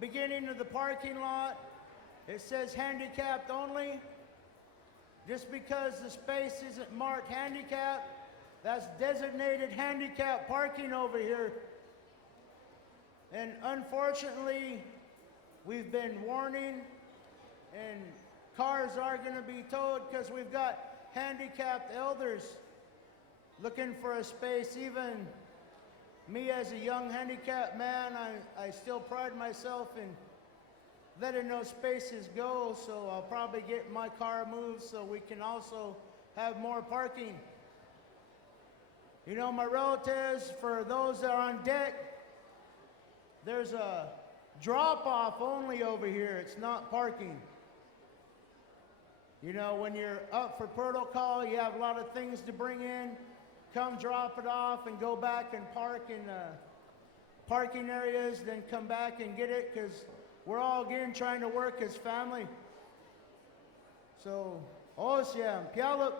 beginning of the parking lot, it says handicapped only. Just because the space isn't marked handicap, that's designated handicap parking over here. And unfortunately, we've been warning, and cars are going to be towed because we've got handicapped elders looking for a space. Even me as a young handicapped man, I still pride myself in letting those spaces go, so I'll probably get my car moved so we can also have more parking. You know, my relatives, for those that are on deck, there's a drop-off only over here. It's not parking. You know, when you're up for protocol, you have a lot of things to bring in. Come drop it off and go back and park in parking areas, then come back and get it, because we're all again trying to work as family. So, Ocean, Puyallup.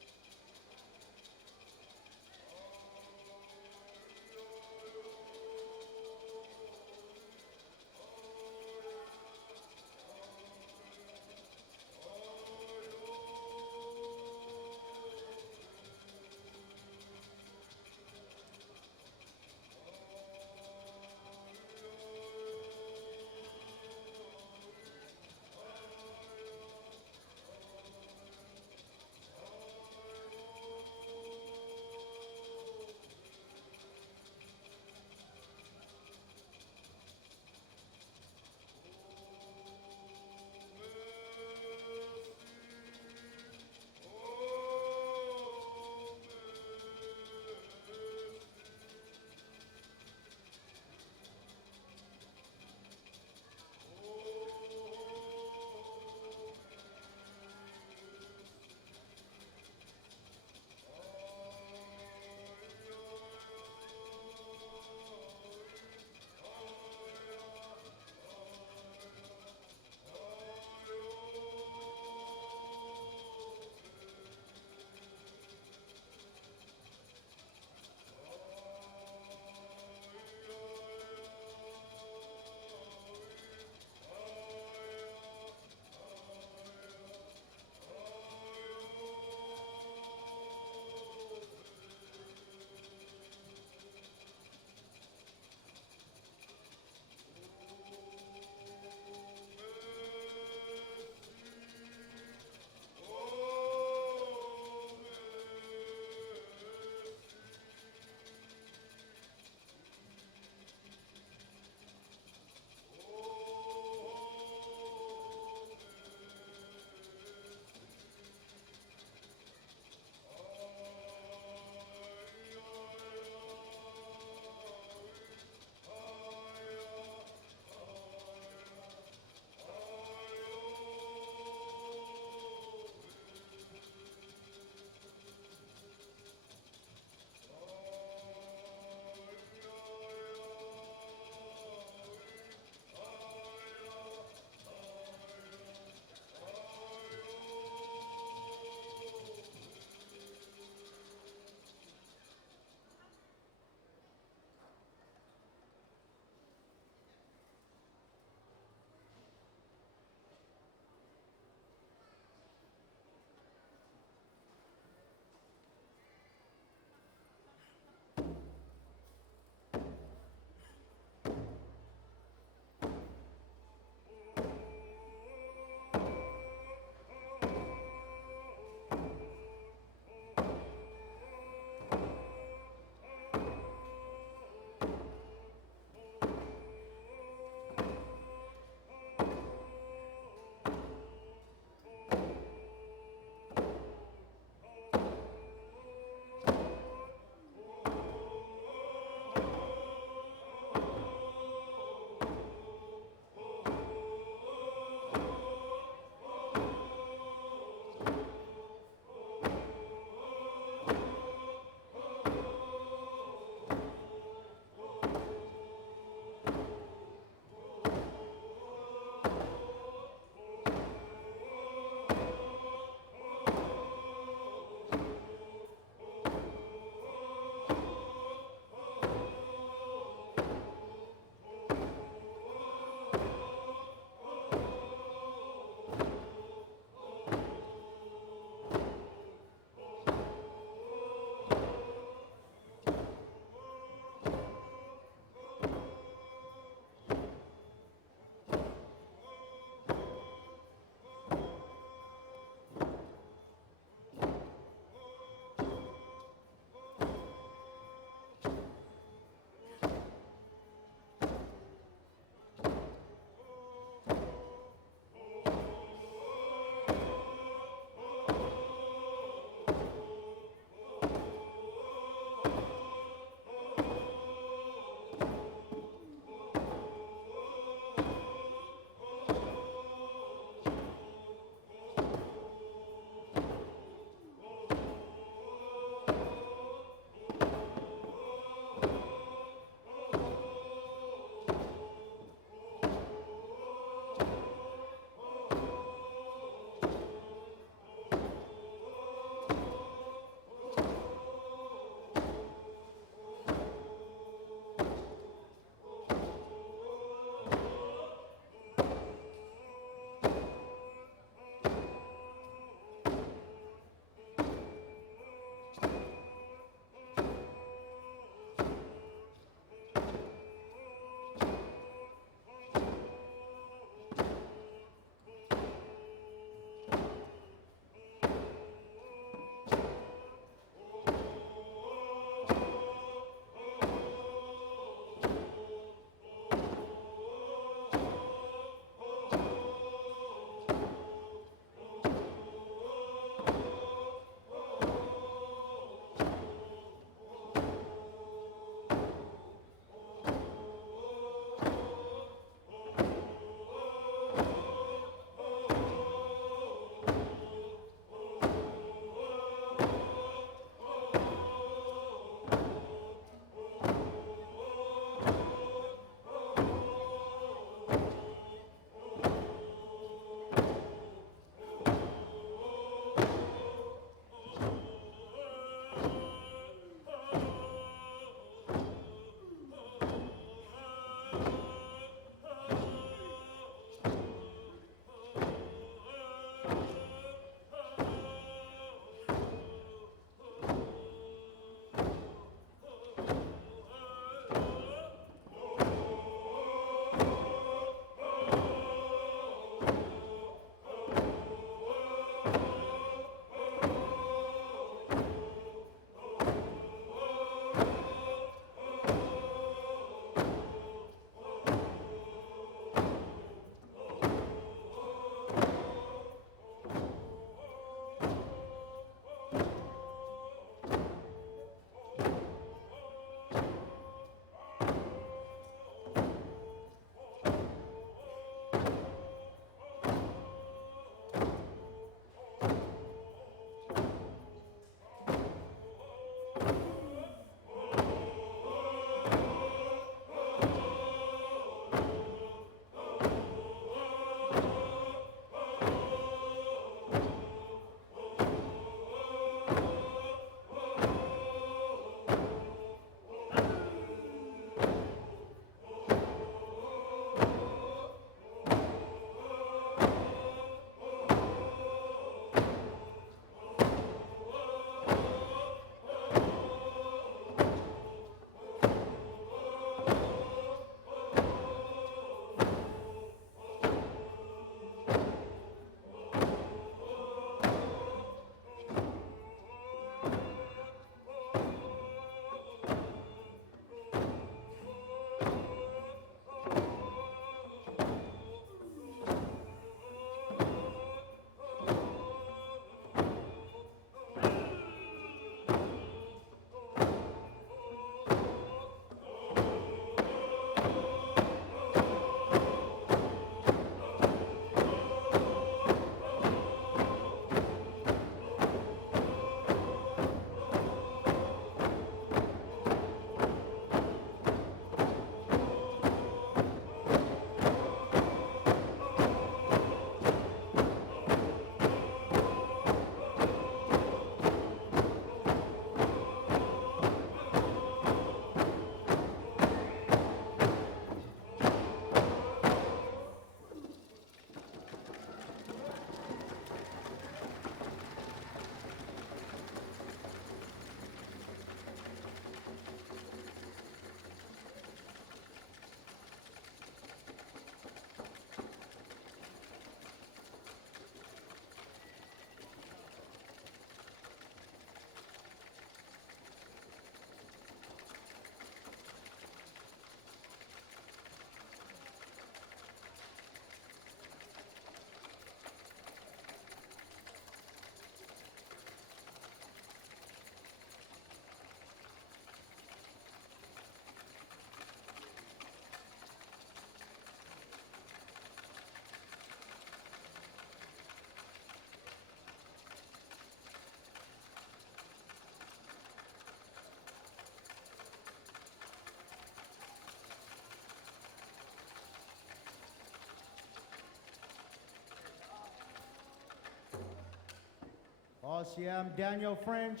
Also, I'm Daniel French.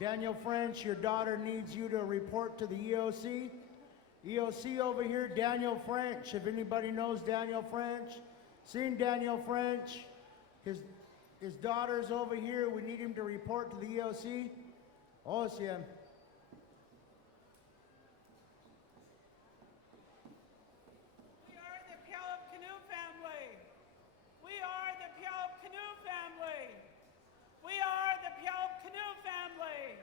Daniel French, your daughter needs you to report to the EOC. EOC over here, Daniel French. If anybody knows Daniel French, seen Daniel French. His daughter's over here. We need him to report to the EOC. Also, We are the Puyallup Canoe family. We are the Puyallup Canoe family. We are the Puyallup Canoe family.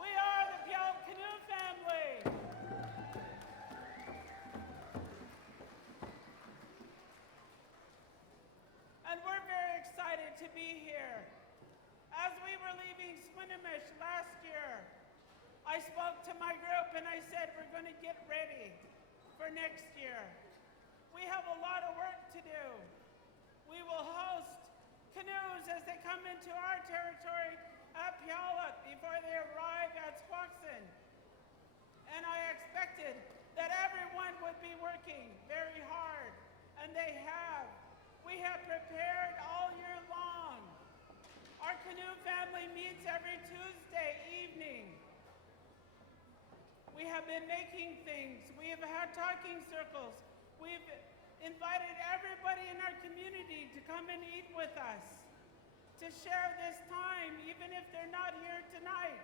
We are the Puyallup Canoe family. And we're very excited to be here. As we were leaving Swinomish last year, I spoke to my group and I said we're going to get ready for next year. We have a lot of work to do. We will host canoes as they come into our territory at Puyallup before they arrive at Squaxin. And I expected that everyone would be working very hard, and they have. We have prepared all year long. Our canoe family meets every Tuesday evening. We have been making things. We have had talking circles. We've invited everybody in our community to come and eat with us, to share this time, even if they're not here tonight.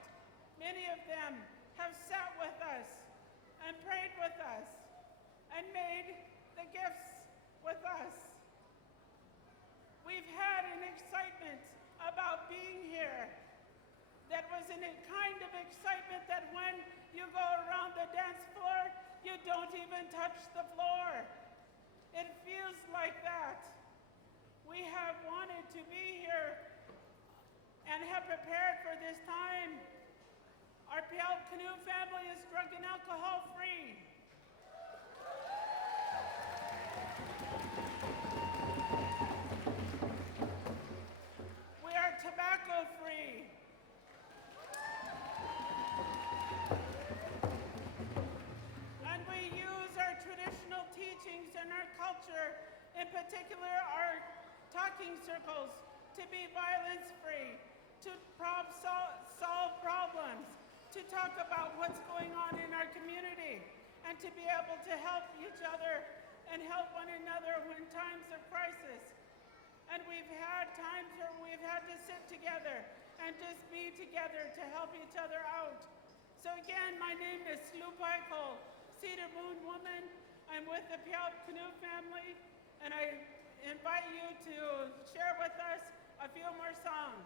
Many of them have sat with us and prayed with us and made the gifts with us. We've had an excitement about being here that was a kind of excitement that when you go around the dance floor, you don't even touch the floor. It feels like that. We have wanted to be here and have prepared for this time. Our Puyallup Canoe family is drug and alcohol free. We are tobacco free. And we use our traditional teachings and our culture, in particular our talking circles, to be violence free, to solve problems, to talk about what's going on in our community, and to be able to help each other and help one another when times of crisis. And we've had times where we've had to sit together and just be together to help each other out. So again, my name is Slu Michael, Cedar Moon woman. I'm with the Puyallup Canoe family, and I invite you to share with us a few more songs.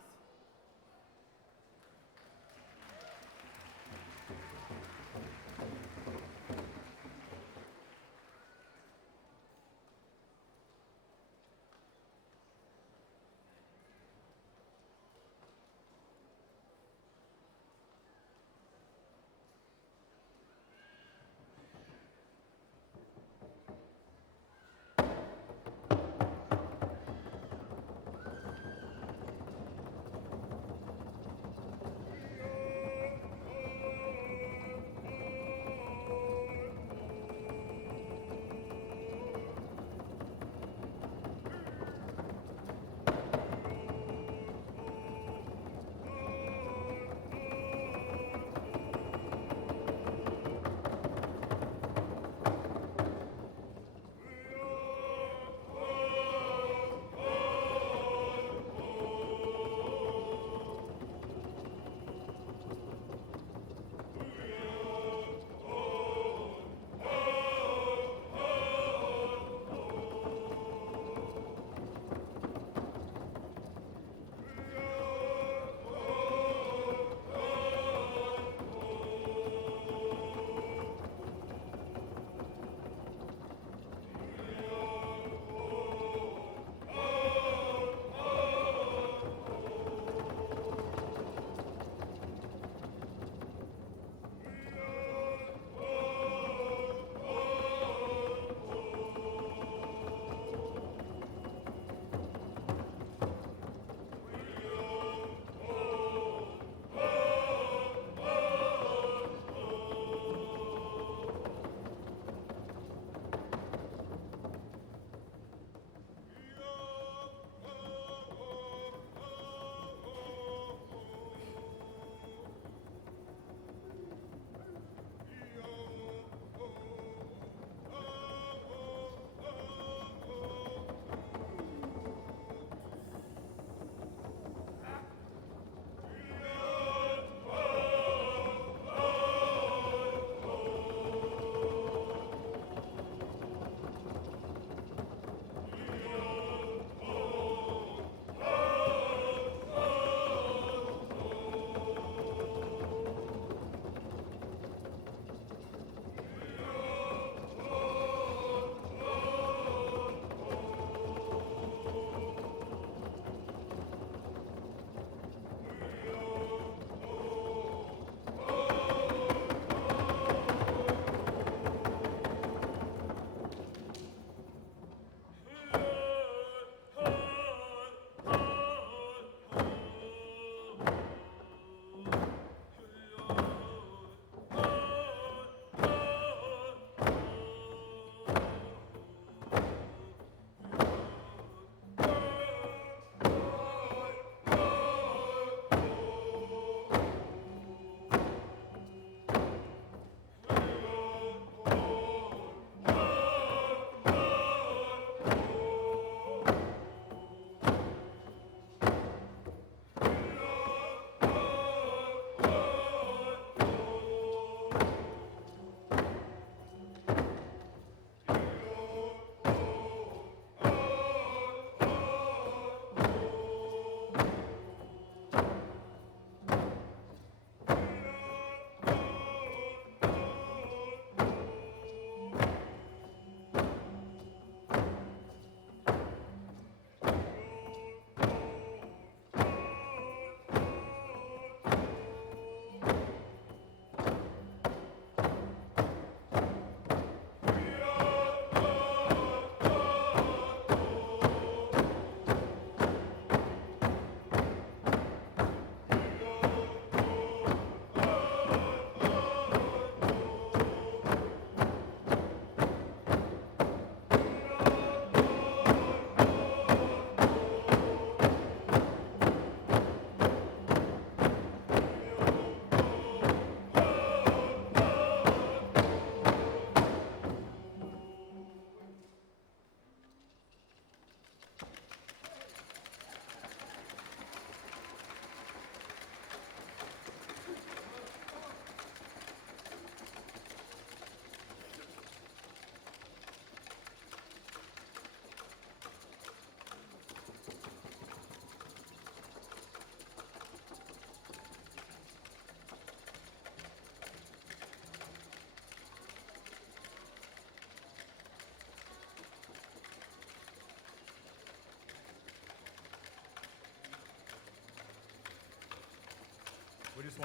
We just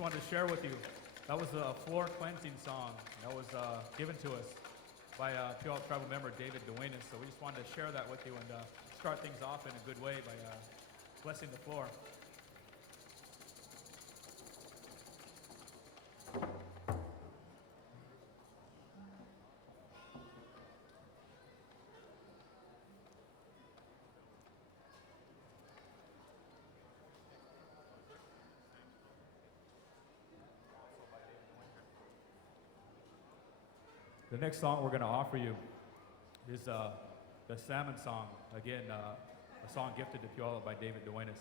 wanted to share with you. That was a floor cleansing song that was given to us by Puyallup Tribal member David Duenas. So we just wanted to share that with you and start things off in a good way by blessing the floor. The next song we're going to offer you is the Salmon Song. Again, a song gifted to Puyallup by David Duenas.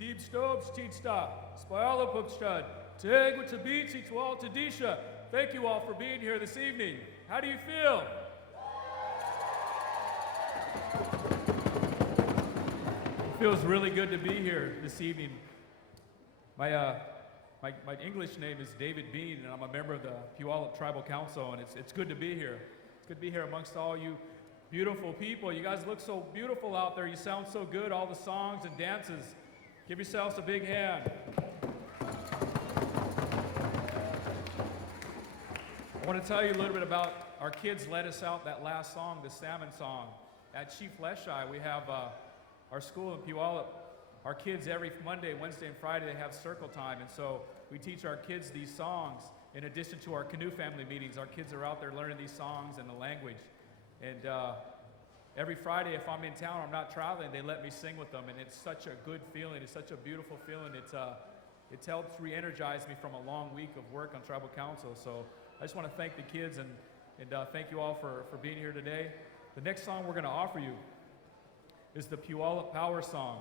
Teeb Stobes, Teedsta, Puyallup Protocol, Teg with Tabit, Teetwal, Tadisha. Thank you all for being here this evening. How do you feel? It feels really good to be here this evening. My English name is David Bean, and I'm a member of the Puyallup Tribal Council, and it's good to be here. It's good to be here amongst all you beautiful people. You guys look so beautiful out there. You sound so good, all the songs and dances. Give yourselves a big hand. I want to tell you a little bit about our kids led us out that last song, the salmon song. At Chief Leshai, we have our school in Puyallup. Our kids every Monday, Wednesday, and Friday, they have circle time, and so we teach our kids these songs in addition to our Canoe family meetings. Our kids are out there learning these songs and the language. And every Friday, if I'm in town, I'm not traveling, they let me sing with them, and it's such a good feeling. It's such a beautiful feeling. It helps re-energize me from a long week of work on Tribal Council. So I just want to thank the kids and thank you all for being here today. The next song we're going to offer you is the Puyallup Power Song.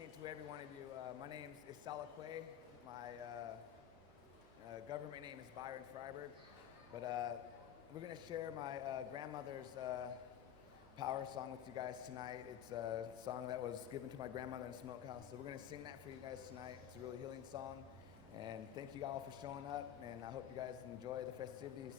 evening to every one of you. My name is Salakwe. My government name is Byron Freiberg. But we're going to share my grandmother's power song with you guys tonight. It's a song that was given to my grandmother in the smokehouse. So we're going to sing that for you guys tonight. It's a really healing song. And thank you all for showing up. And I hope you guys enjoy the festivities.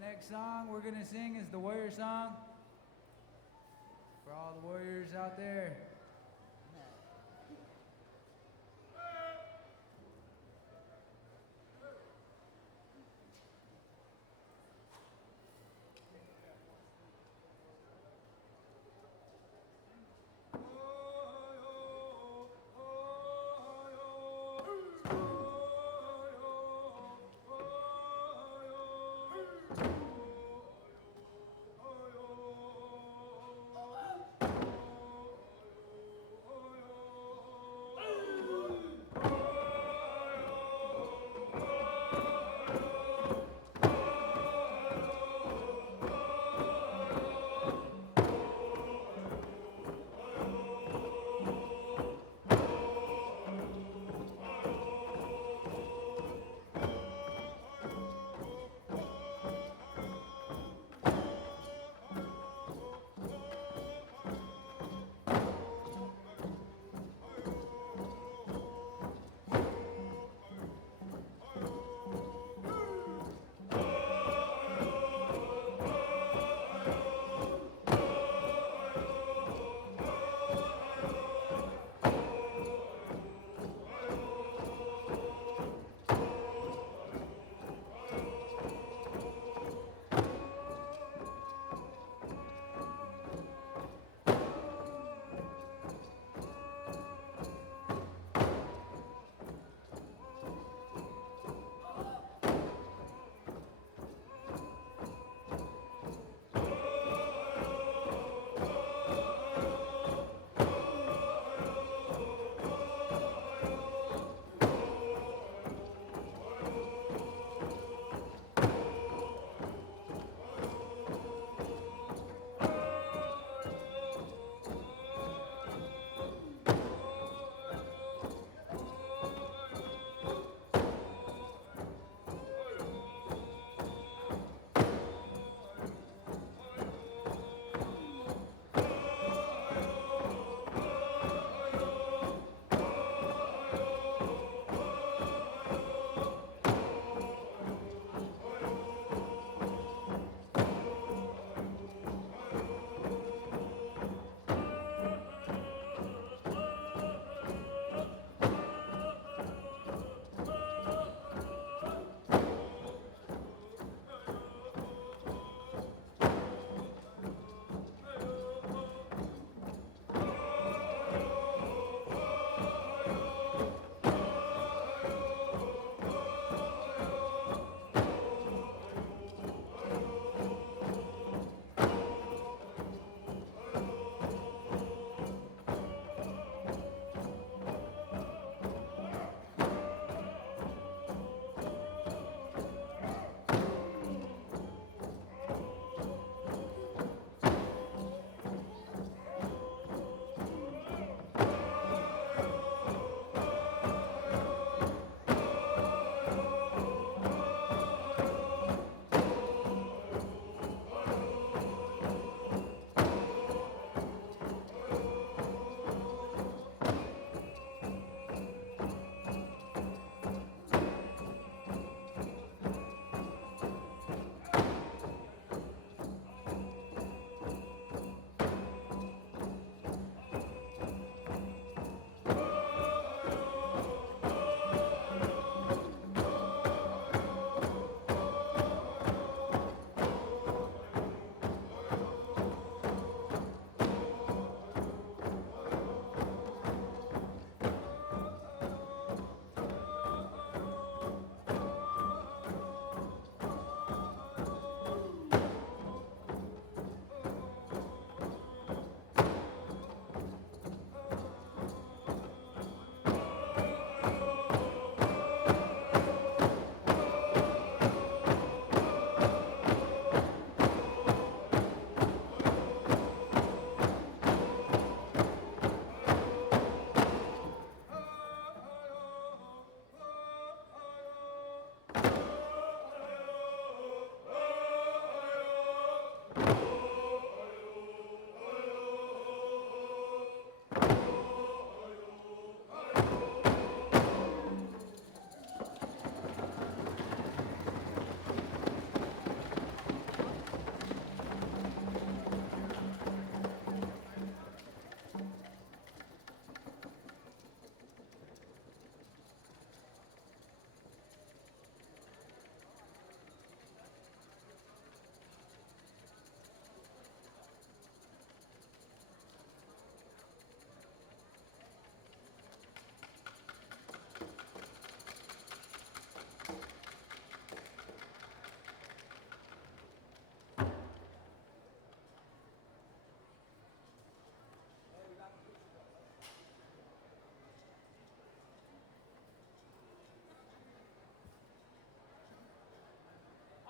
Next song we're going to sing is the Warrior Song. For all the warriors out there.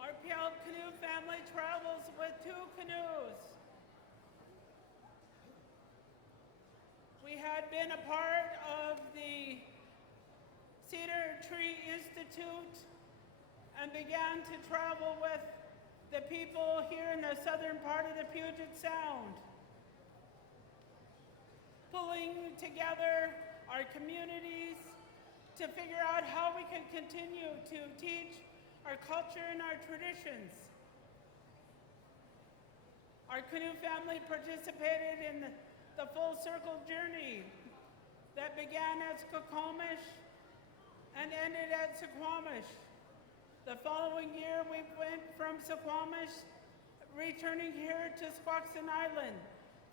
Our Puyallup Canoe family travels with 2 canoes. We had been a part of the Cedar Tree Institute and began to travel with the people here in the southern part of the Puget Sound, pulling together our communities to figure out how we can continue to teach our culture and our traditions. Our canoe family participated in the full circle journey that began at Squaxin and ended at Squamish. The following year, we went from Squamish, returning here to Squaxin Island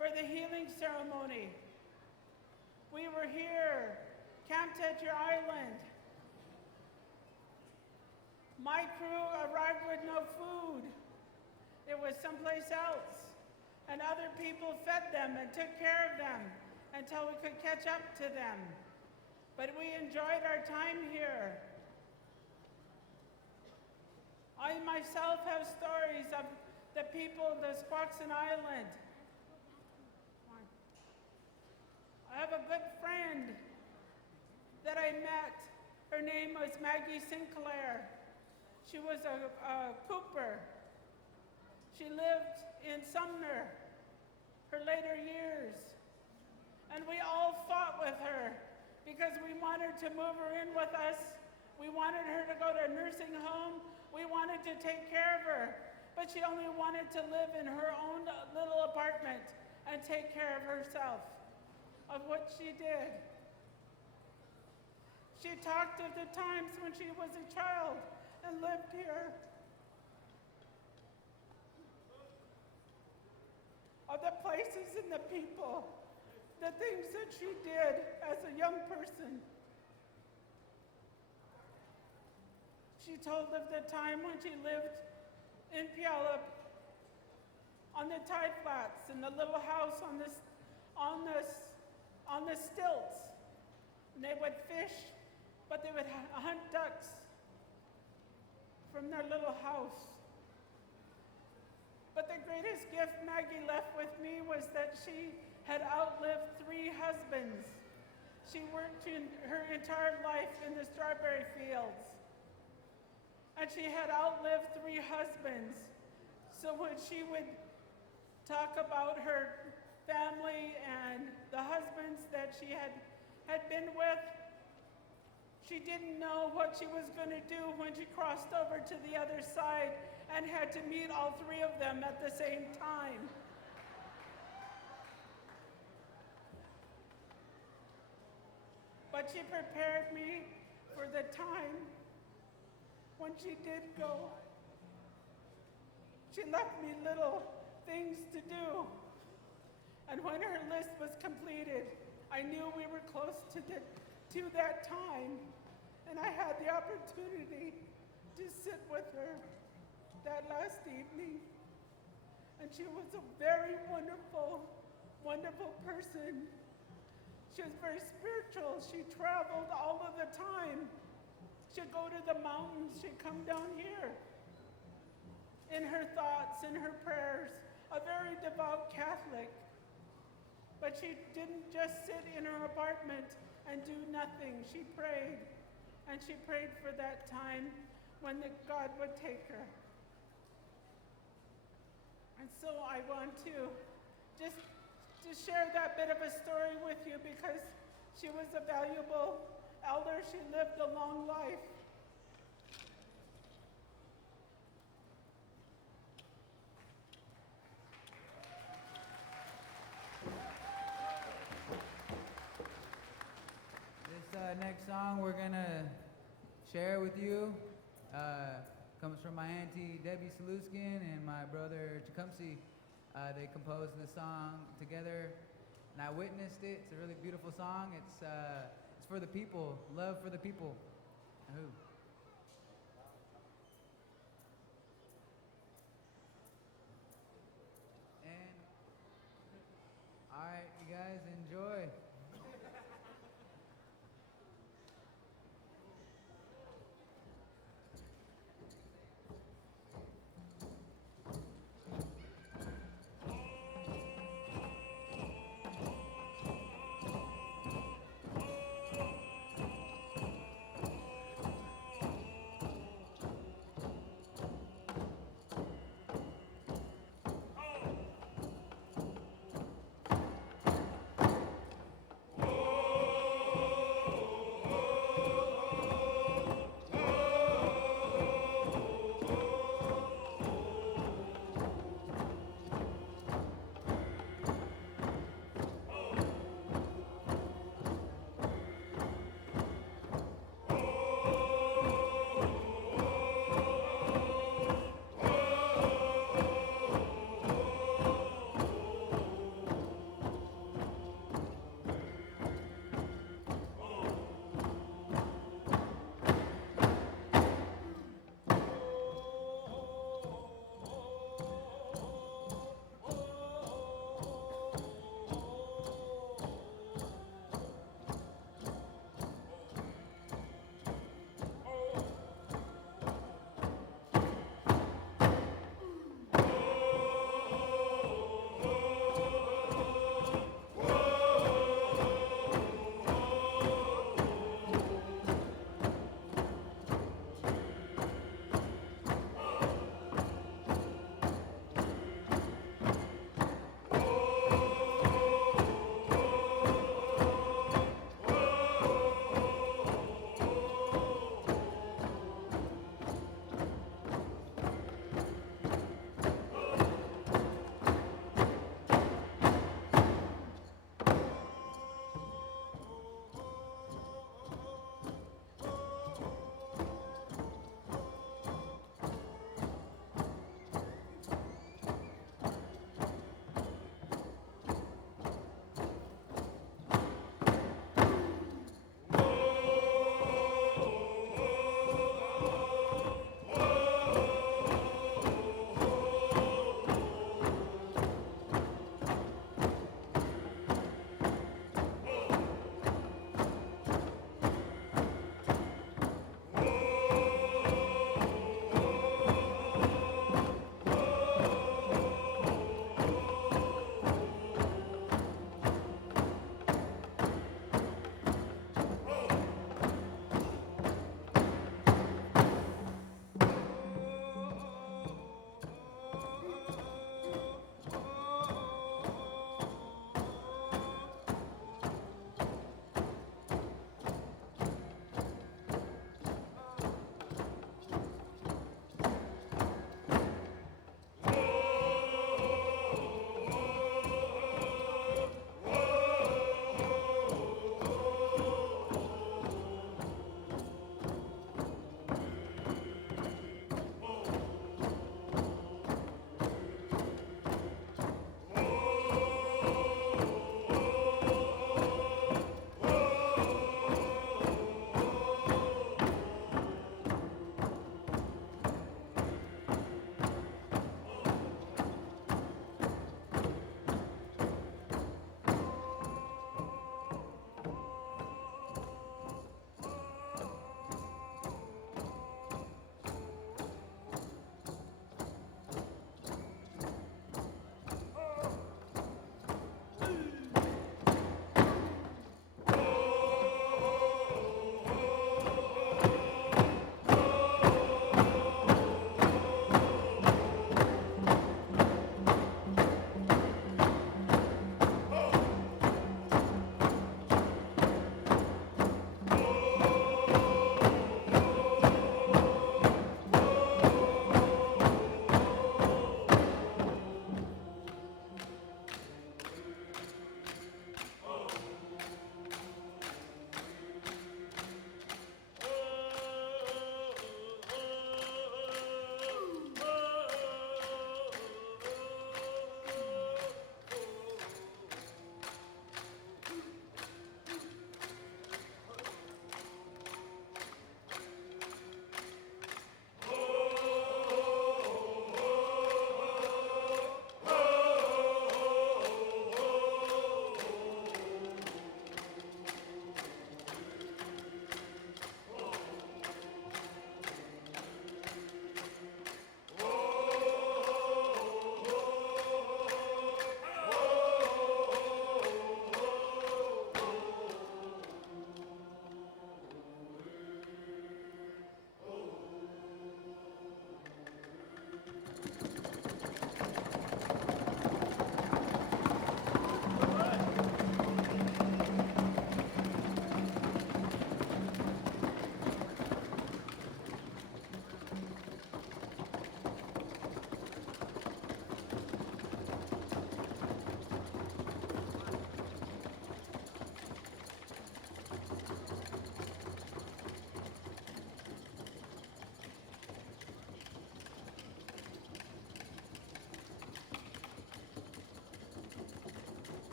for the healing ceremony. We were here, camped at your island. My crew arrived with no food. It was someplace else. And other people fed them and took care of them until we could catch up to them. But we enjoyed our time here. I myself have stories of the people of the Squaxin Island. I have a good friend that I met. Her name was Maggie Sinclair. She was a Cooper. She lived in Sumner her later years. And we all fought with her because we wanted to move her in with us. We wanted her to go to a nursing home. We wanted to take care of her. But she only wanted to live in her own little apartment and take care of herself, of what she did. She talked of the times when she was a child and lived here. Of the places and the people, the things that she did as a young person. She told of the time when she lived in Puyallup on the tide flats in the little house on the stilts. And they would fish, but they would hunt ducks from their little house. But the greatest gift Maggie left with me was that she had outlived 3 husbands. She worked her entire life in the strawberry fields. And she had outlived 3 husbands. So when she would talk about her family and the husbands that she had been with, she didn't know what she was going to do when she crossed over to the other side and had to meet all 3 of them at the same time. But she prepared me for the time when she did go. She left me little things to do. And when her list was completed, I knew we were close to that time. And I had the opportunity to sit with her that last evening. And she was a very wonderful, wonderful person. She was very spiritual. She traveled all of the time. She'd go to the mountains. She'd come down here. In her thoughts, in her prayers, a very devout Catholic. But she didn't just sit in her apartment and do nothing. She prayed. And she prayed for that time when God would take her. And so I want to just to share that bit of a story with you because she was a valuable elder. She lived a long life. This next song we're gonna share with you comes from my auntie Debbie Saluskin and my brother Tecumseh. They composed this song together, and I witnessed it. It's a really beautiful song. It's for the people, love for the people. Who? And all right, you guys enjoy.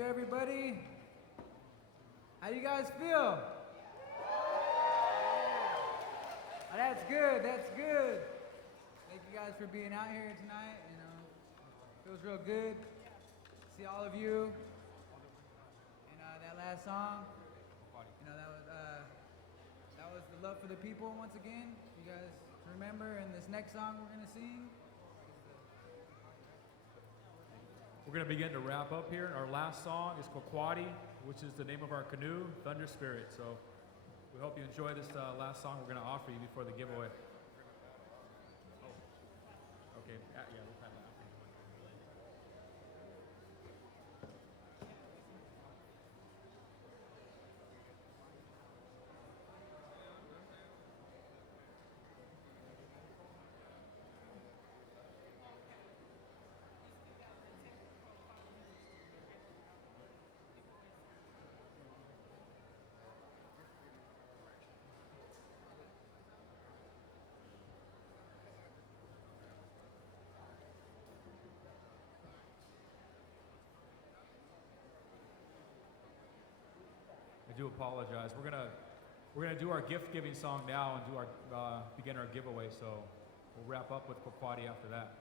you, everybody. How you guys feel? Oh, that's good. That's good. Thank you guys for being out here tonight. You know, feels real good. See all of you. And that last song, you know, that was the love for the people once again. You guys remember? And this next song we're gonna sing. We're going to begin to wrap up here. Our last song is Kwakwati, which is the name of our canoe, Thunder Spirit. So we hope you enjoy this last song we're going to offer you before the giveaway. Oh. Okay. Yeah, we'll have that. I do apologize. We're gonna do our gift giving song now and do our begin our giveaway. So we'll wrap up with Kwakwati after that.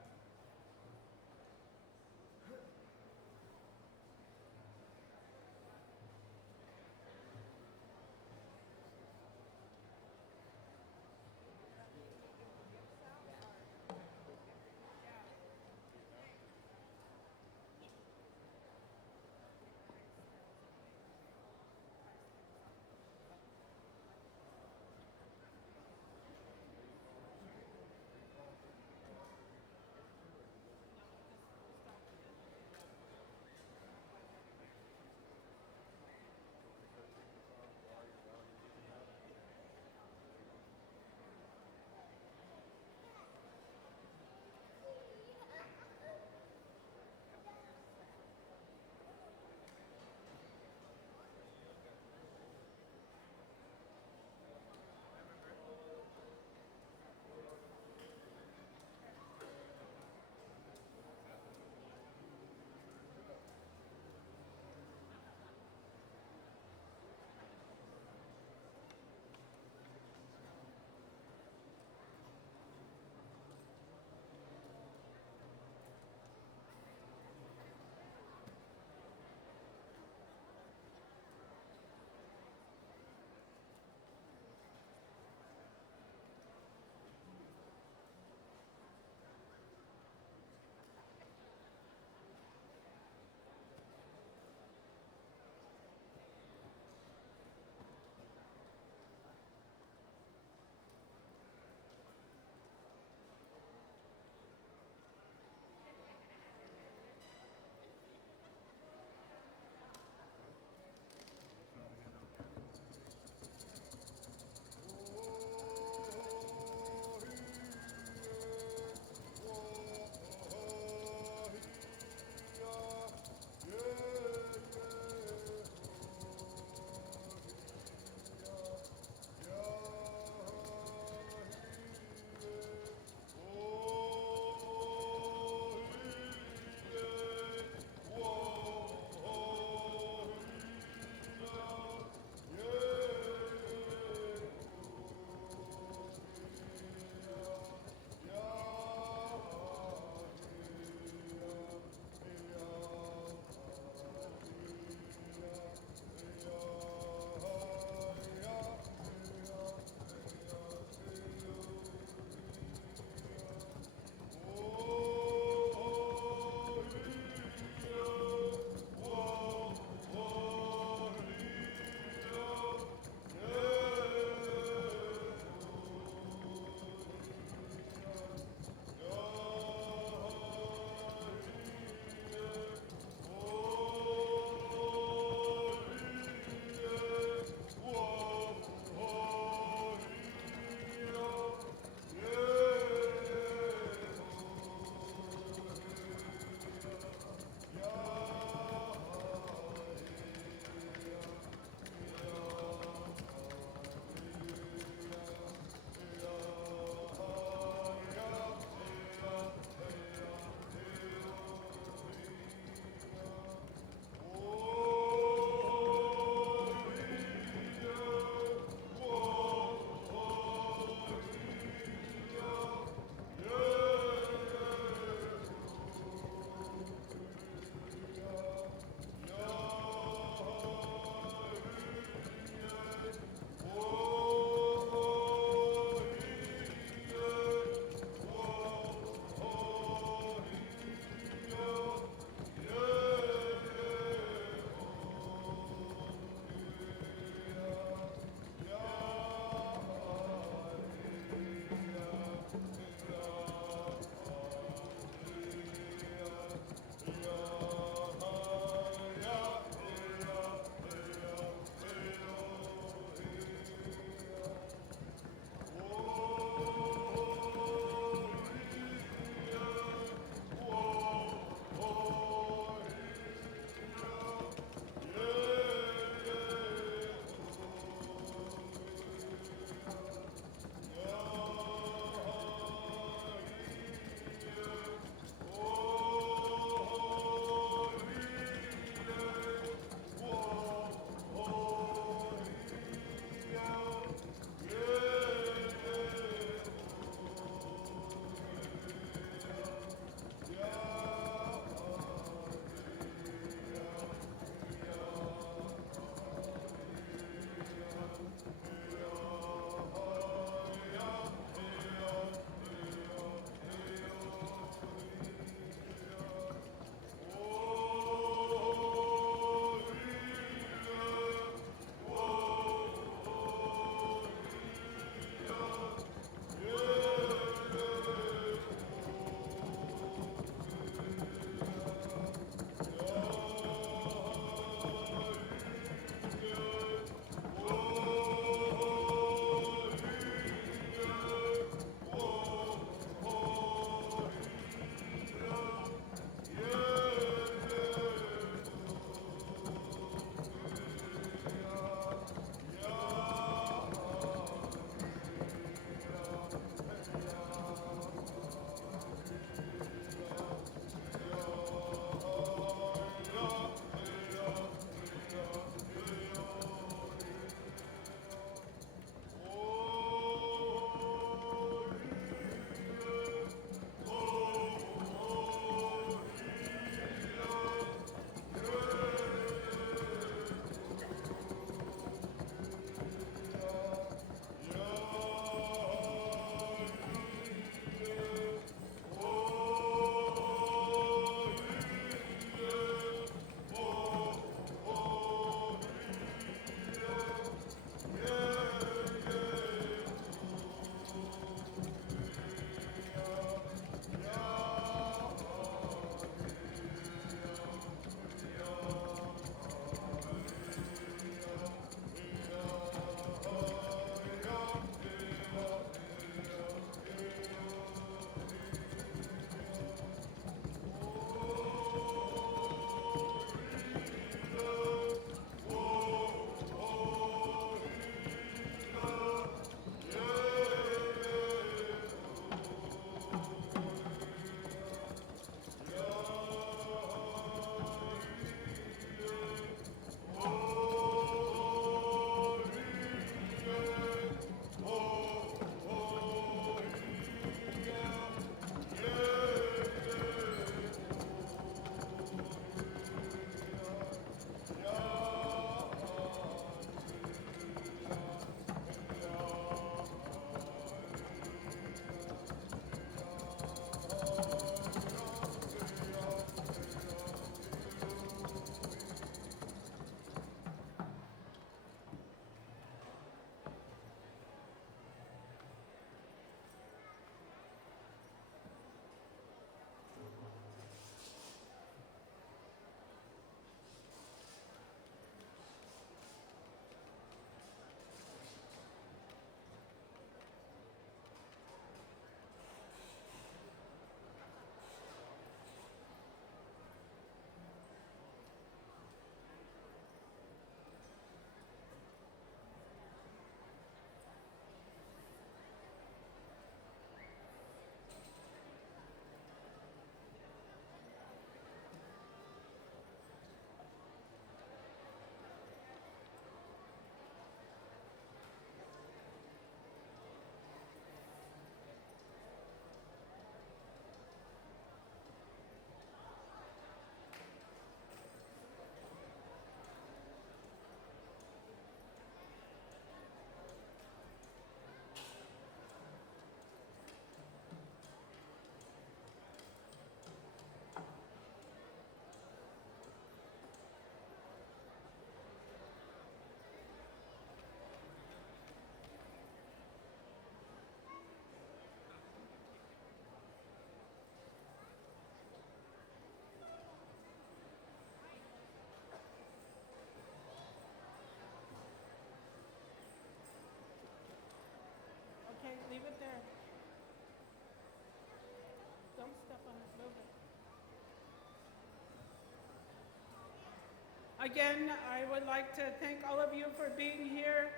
Again, I would like to thank all of you for being here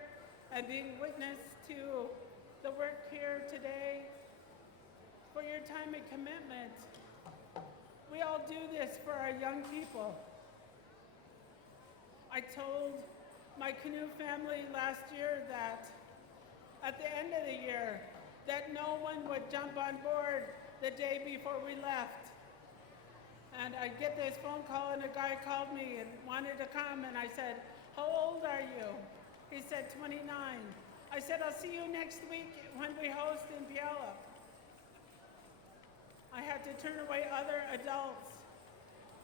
and being witness to the work here today, for your time and commitment. We all do this for our young people. I told my Canoe family last year that at the end of the year, that no one would jump on board the day before we left. And I get this phone call and a guy called me and wanted to come, and I said, "How old are you?" He said, 29. I said, "I'll see you next week when we host in Puyallup." I had to turn away other adults.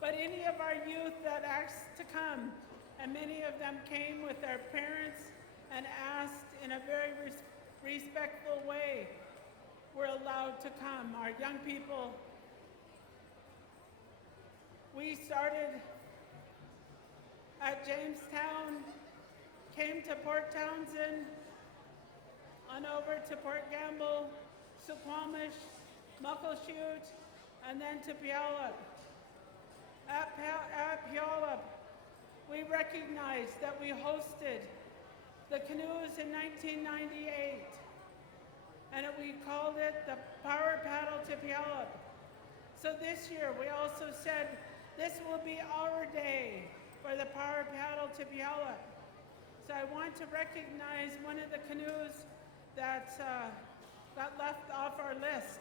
But any of our youth that asked to come, and many of them came with their parents and asked in a very respectful way, were allowed to come. Our young people, we started at Jamestown, came to Port Townsend, on over to Port Gamble, Suquamish, Muckleshoot, and then to Puyallup. At Puyallup, we recognized that we hosted the canoes in 1998, and we called it the Power Paddle to Puyallup. So this year, we also said this will be our day for the Power Paddle to Puyallup. So I want to recognize one of the canoes that got left off our list.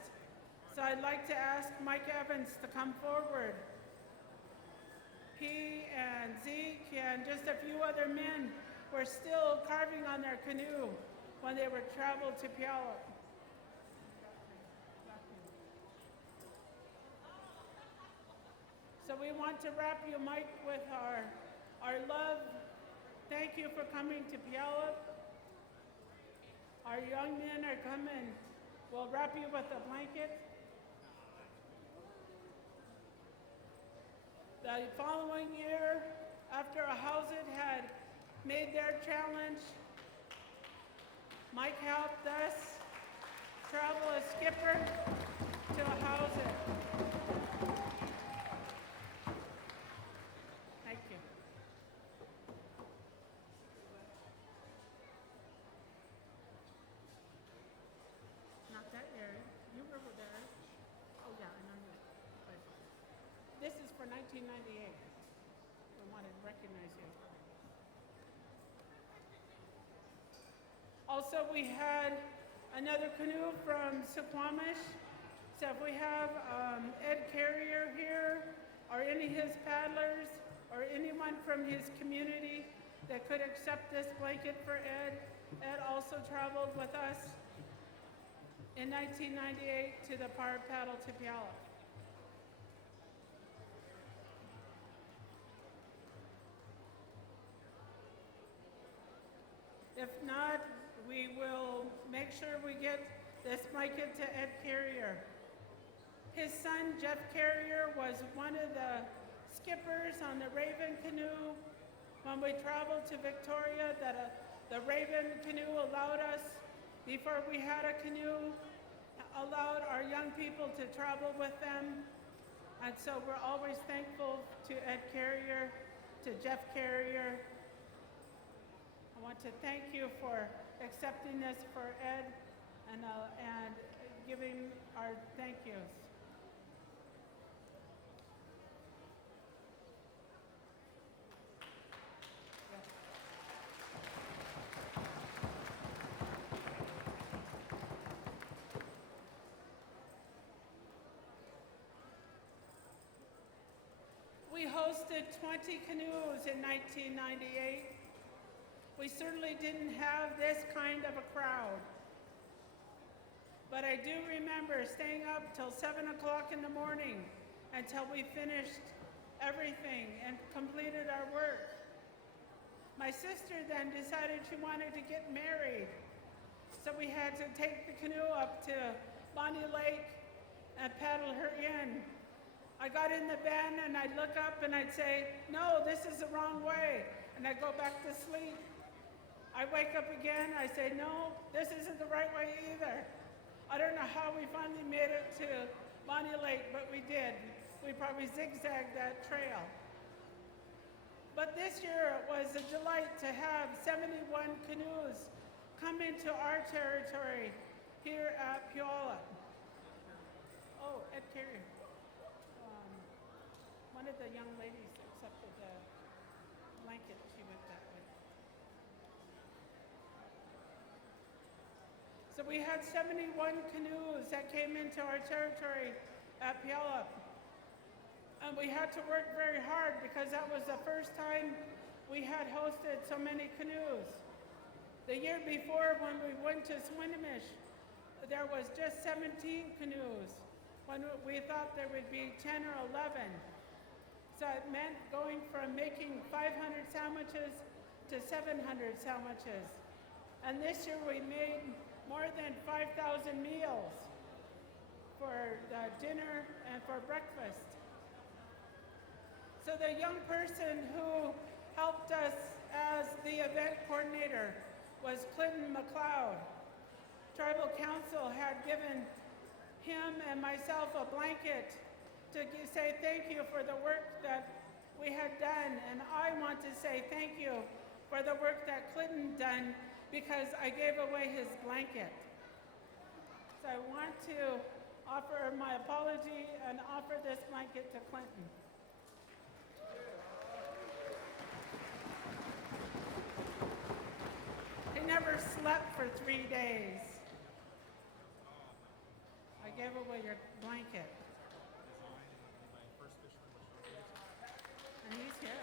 So I'd like to ask Mike Evans to come forward. He and Zeke and just a few other men were still carving on their canoe when they were traveled to Puyallup. So we want to wrap you, Mike, with our love. Thank you for coming to Puyallup. Our young men are coming. We'll wrap you with a blanket. The following year, after Ahousaht had made their challenge, Mike helped us travel as skipper to Ahousaht. Thank you. Not that year. You were there. Oh yeah, I know you. But this is for 1998. We want to recognize you. Also, we had another canoe from Suquamish. So if we have Ed Carrier here, or any of his paddlers, or anyone from his community that could accept this blanket for Ed. Ed also traveled with us in 1998 to the Power Paddle to Puyallup. If not, we will make sure we get this blanket to Ed Carrier. His son, Jeff Carrier, was one of the skippers on the Raven canoe when we traveled to Victoria. The Raven canoe allowed us, before we had a canoe, allowed our young people to travel with them. And so we're always thankful to Ed Carrier, to Jeff Carrier. I want to thank you for accepting this for Ed and giving our thank yous. We hosted 20 canoes in 1998. We certainly didn't have this kind of a crowd. But I do remember staying up till 7 o'clock in the morning until we finished everything and completed our work. My sister then decided she wanted to get married. So we had to take the canoe up to Bonnie Lake and paddle her in. I got in the bend and I'd look up and I'd say, "No, this is the wrong way." And I'd go back to sleep. I wake up again, I say, "No, this isn't the right way either." I don't know how we finally made it to Bonnie Lake, but we did. We probably zigzagged that trail. But this year it was a delight to have 71 canoes come into our territory here at Puyallup. Oh, Ed Carey. One of the young ladies accepted the blanket. She went that way. So we had 71 canoes that came into our territory at Puyallup. And we had to work very hard because that was the first time we had hosted so many canoes. The year before, when we went to Swinomish, there was just 17 canoes when we thought there would be 10 or 11. So it meant going from making 500 sandwiches to 700 sandwiches. And this year we made more than 5,000 meals for the dinner and for breakfast. So the young person who helped us as the event coordinator was Clinton McLeod. Tribal Council had given him and myself a blanket to say thank you for the work that we had done. And I want to say thank you for the work that Clinton done because I gave away his blanket. So I want to offer my apology and offer this blanket to Clinton. He never slept for 3 days. I gave away your blanket. And he's here.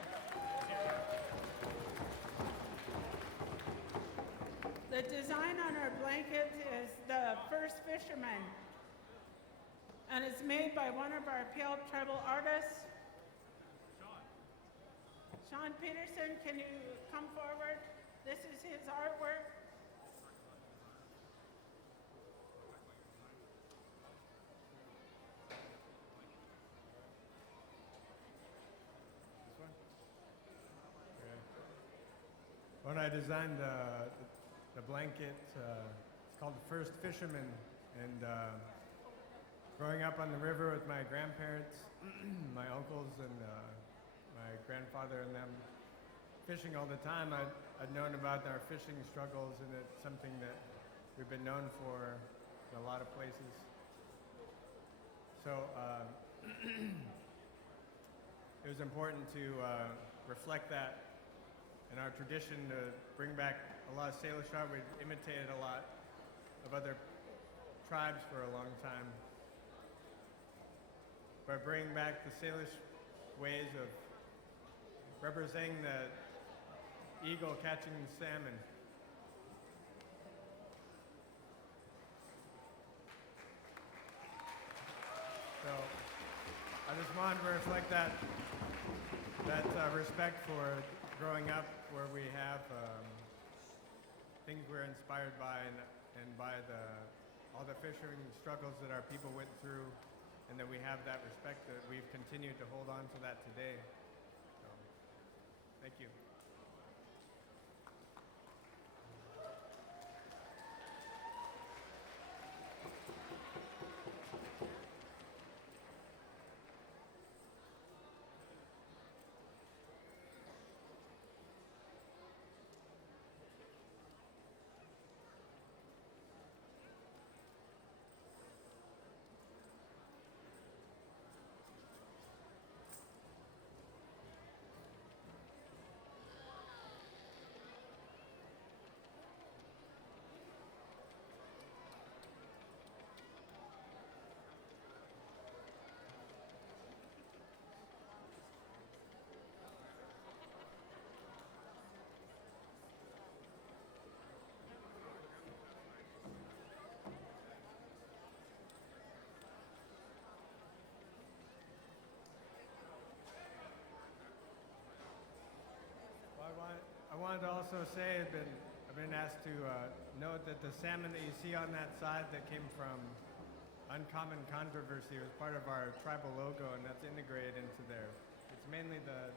The design on our blanket is the first fisherman. And it's made by one of our Puyallup tribal artists. Sean Peterson, can you come forward? This is his artwork. When I designed the blanket, it's called The First Fisherman, and growing up on the river with my grandparents, my uncles, and my grandfather and them fishing all the time, I'd known about our fishing struggles, and it's something that we've been known for in a lot of places. So it was important to reflect that in our tradition, to bring back a lot of Salish art. We'd imitated a lot of other tribes for a long time. By bringing back the Salish ways of representing the eagle catching the salmon. So I just wanted to reflect that respect for growing up, where we have things we're inspired by, and by all the fishing struggles that our people went through, and that we have that respect, that we've continued to hold on to that today. So, thank you. I wanted to also say I've been asked to note that the salmon that you see on that side that came from Uncommon Controversy was part of our tribal logo, and that's integrated into there. It's mainly the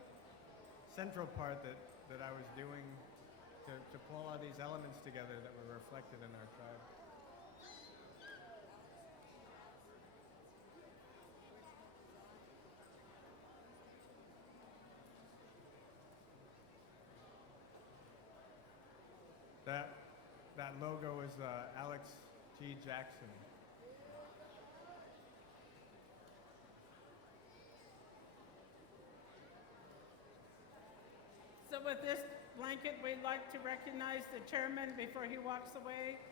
central part that I was doing to pull all these elements together that were reflected in our tribe. That logo is Alex G. Jackson. So with this blanket, we'd like to recognize the chairman before he walks away.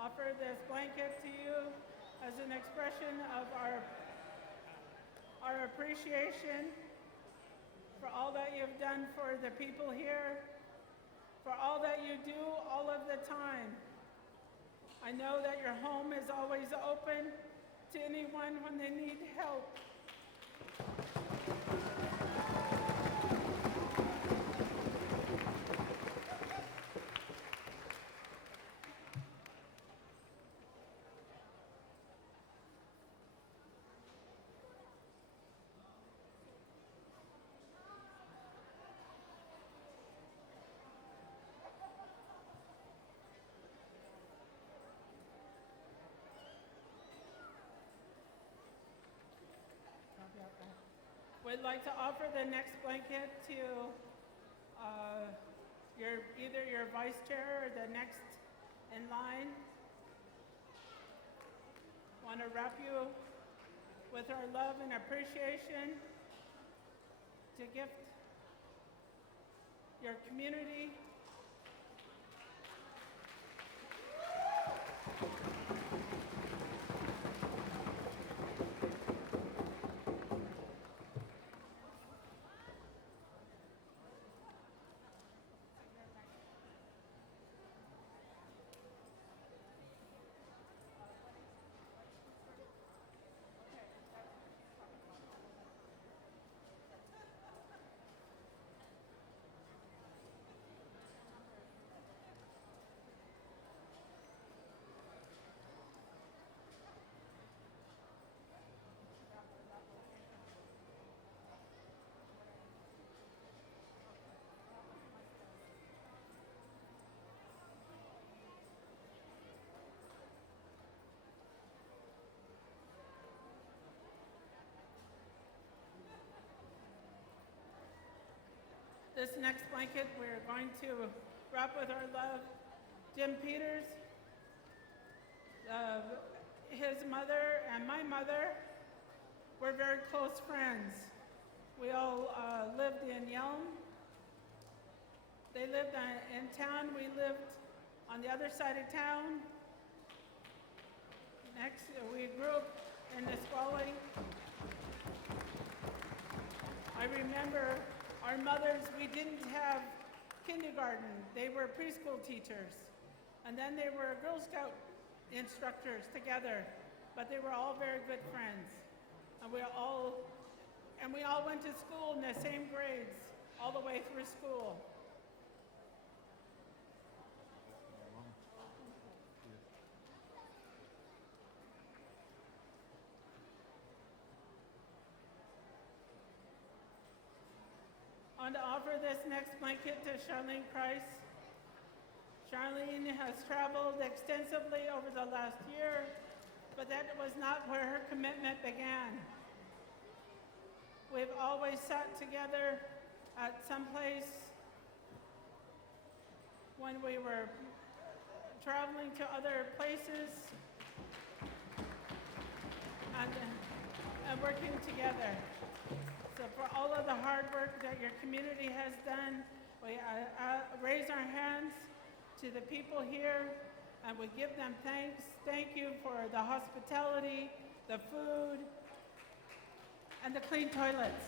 Offer this blanket to you as an expression of our appreciation for all that you've done for the people here, for all that you do all of the time. I know that your home is always open to anyone when they need help. We'd like to offer the next blanket to either your vice chair or the next in line. Want to wrap you with our love and appreciation to gift your community. This next blanket, we're going to wrap with our love. Jim Peters, his mother and my mother were very close friends. We all lived in Yelm. They lived in town. We lived on the other side of town. Next, we grew up in Nisqually. I remember our mothers, we didn't have kindergarten. They were preschool teachers. And then they were Girl Scout instructors together. But they were all very good friends. And we all went to school in the same grades all the way through school. I want to offer this next blanket to Charlene Price. Charlene has traveled extensively over the last year, but that was not where her commitment began. We've always sat together at some place when we were traveling to other places and working together. So for all of the hard work that your community has done, we raise our hands to the people here and we give them thanks. Thank you for the hospitality, the food, and the clean toilets.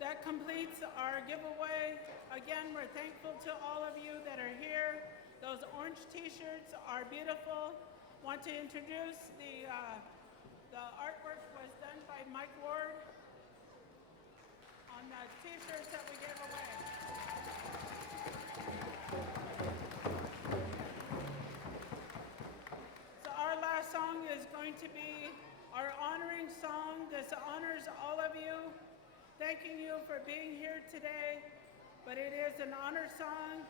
That completes our giveaway. Again, we're thankful to all of you that are here. Those orange t-shirts are beautiful. Want to introduce the artwork was done by Mike Ward on the t-shirts that we gave away. So our last song is going to be our honoring song. This honors all of you thanking you for being here today. But it is an honor song.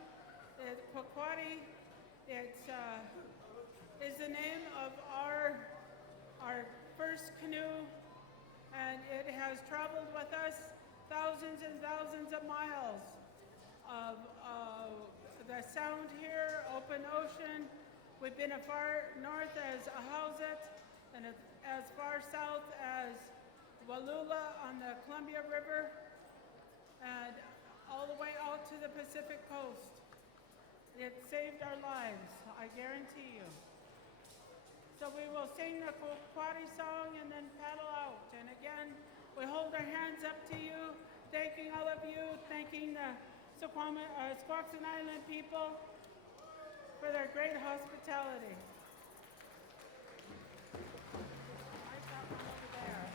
It's Kwakwati. It's is the name of our first canoe, and it has traveled with us thousands and thousands of miles of the sound here, open ocean. We've been as far north as Ahousaht and as far south as Wallula on the Columbia River, and all the way out to the Pacific coast. It saved our lives, I guarantee you. So we will sing the Kwakwati song and then paddle out. And again, we hold our hands up to you, thanking all of you, thanking the Squaxin Island people for their great hospitality. I've got one over there.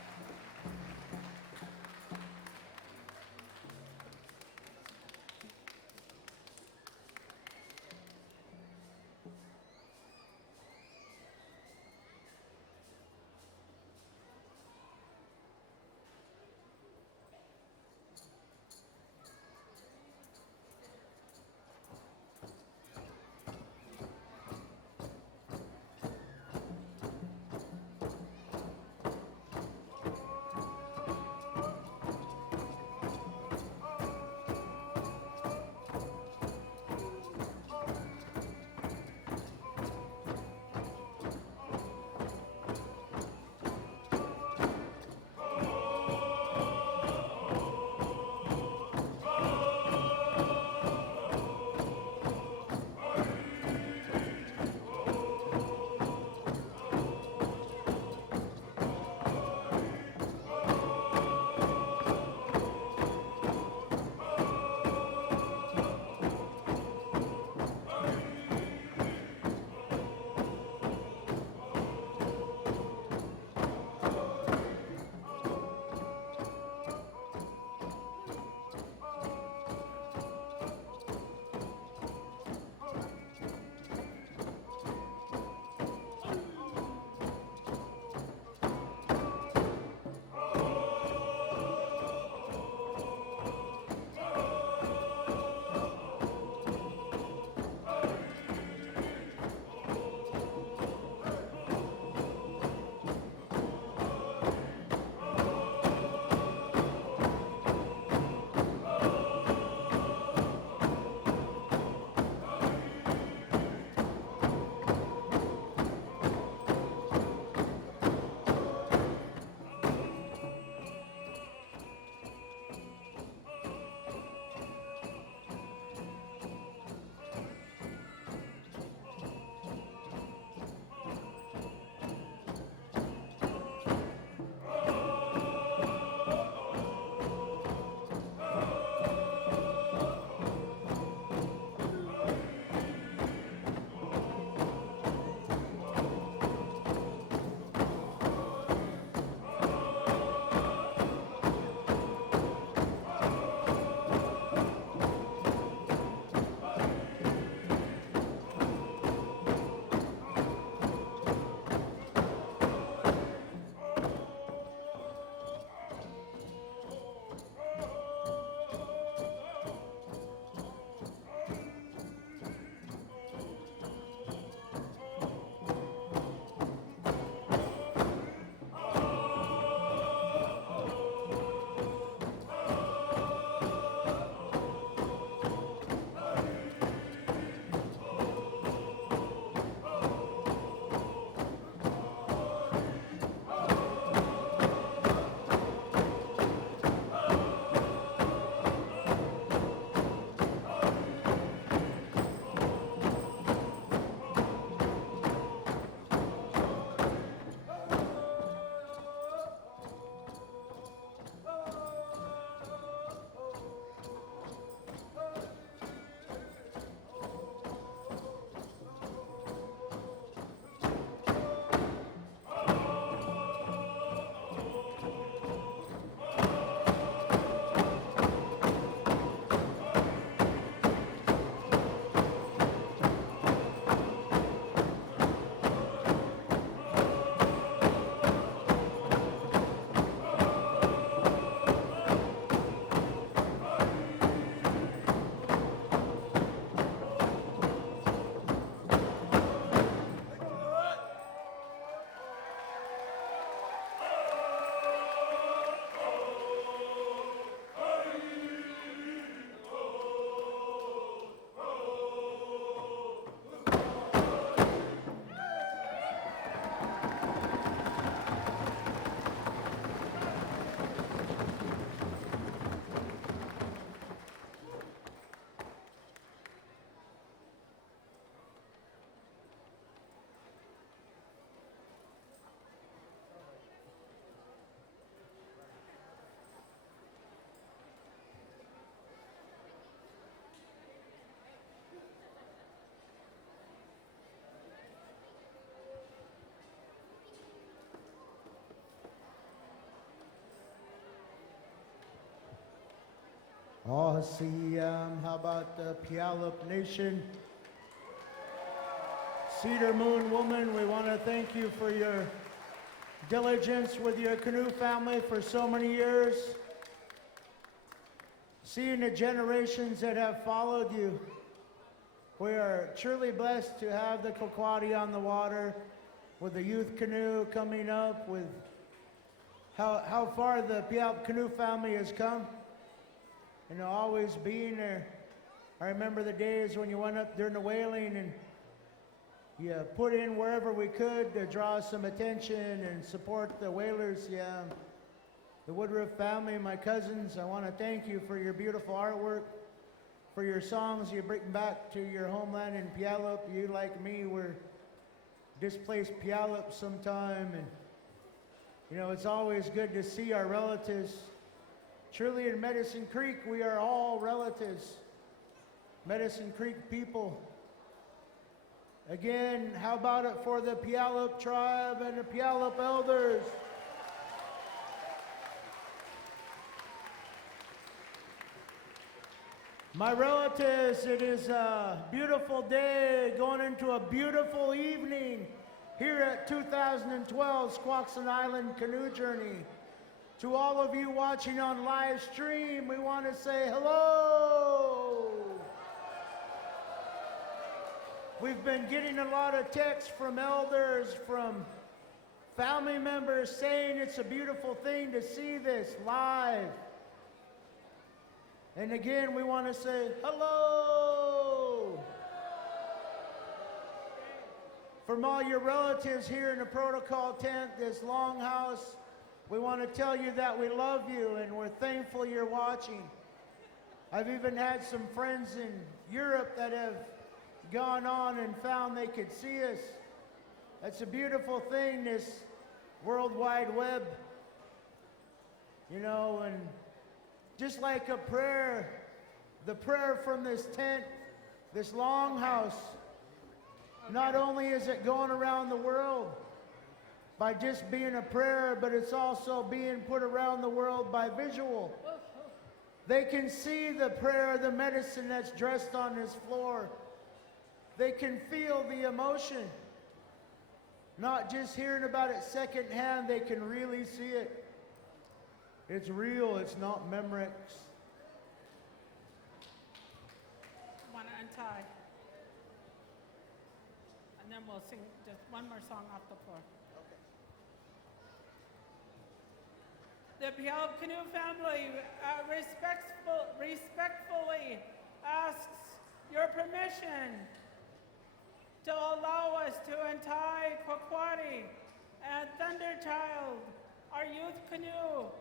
Oh, see, how about the Puyallup Nation? Cedar Moon Woman, we want to thank you for your diligence with your Canoe family for so many years. Seeing the generations that have followed you, we are truly blessed to have the Kwakwati on the water, with the youth canoe coming up, with how far the Puyallup Canoe family has come. You know, always being there. I remember the days when you went up during the whaling and you put in wherever we could to draw some attention and support the whalers. Yeah, the Woodruff family, my cousins, I want to thank you for your beautiful artwork, for your songs you bring back to your homeland in Puyallup. You, like me, were displaced Puyallup sometime, and you know, it's always good to see our relatives. Truly, in Medicine Creek, we are all relatives. Medicine Creek people. Again, how about it for the Puyallup tribe and the Puyallup elders? My relatives, it is a beautiful day going into a beautiful evening here at 2012 Squaxin Island Canoe Journey. To all of you watching on live stream, we want to say hello. We've been getting a lot of texts from elders, from family members saying it's a beautiful thing to see this live. And again, we want to say hello. From all your relatives here in the protocol tent, this longhouse, we want to tell you that we love you and we're thankful you're watching. I've even had some friends in Europe that have gone on and found they could see us. That's a beautiful thing, this World Wide Web. You know, and just like a prayer, the prayer from this tent, this longhouse, not only is it going around the world by just being a prayer, but it's also being put around the world by visual. They can see the prayer, the medicine that's dressed on this floor. They can feel the emotion. Not just hearing about it secondhand, they can really see it. It's real, it's not Memorex. Want to untie. And then we'll sing just one more song off the floor. The Puyallup Canoe family respectfully asks your permission to allow us to untie Kwakwati and Thunderchild, our youth canoe,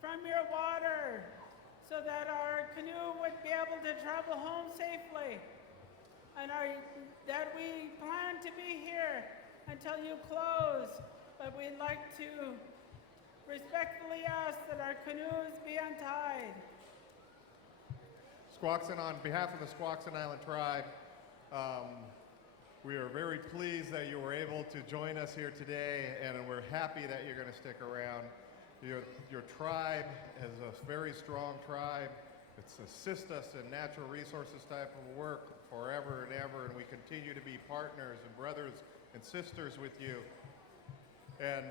from your water so that our canoe would be able to travel home safely. And that we plan to be here until you close, but we'd like to respectfully ask that our canoes be untied. Squaxin, on behalf of the Squaxin Island tribe, we are very pleased that you were able to join us here today, and we're happy that you're going to stick around. Your tribe is a very strong tribe. It's assist us in natural resources type of work forever and ever, and we continue to be partners and brothers and sisters with you. And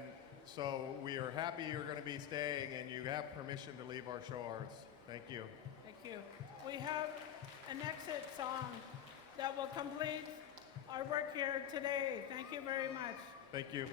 so we are happy you're going to be staying, and you have permission to leave our shores. Thank you. Thank you. We have an exit song that will complete our work here today. Thank you very much. Thank you.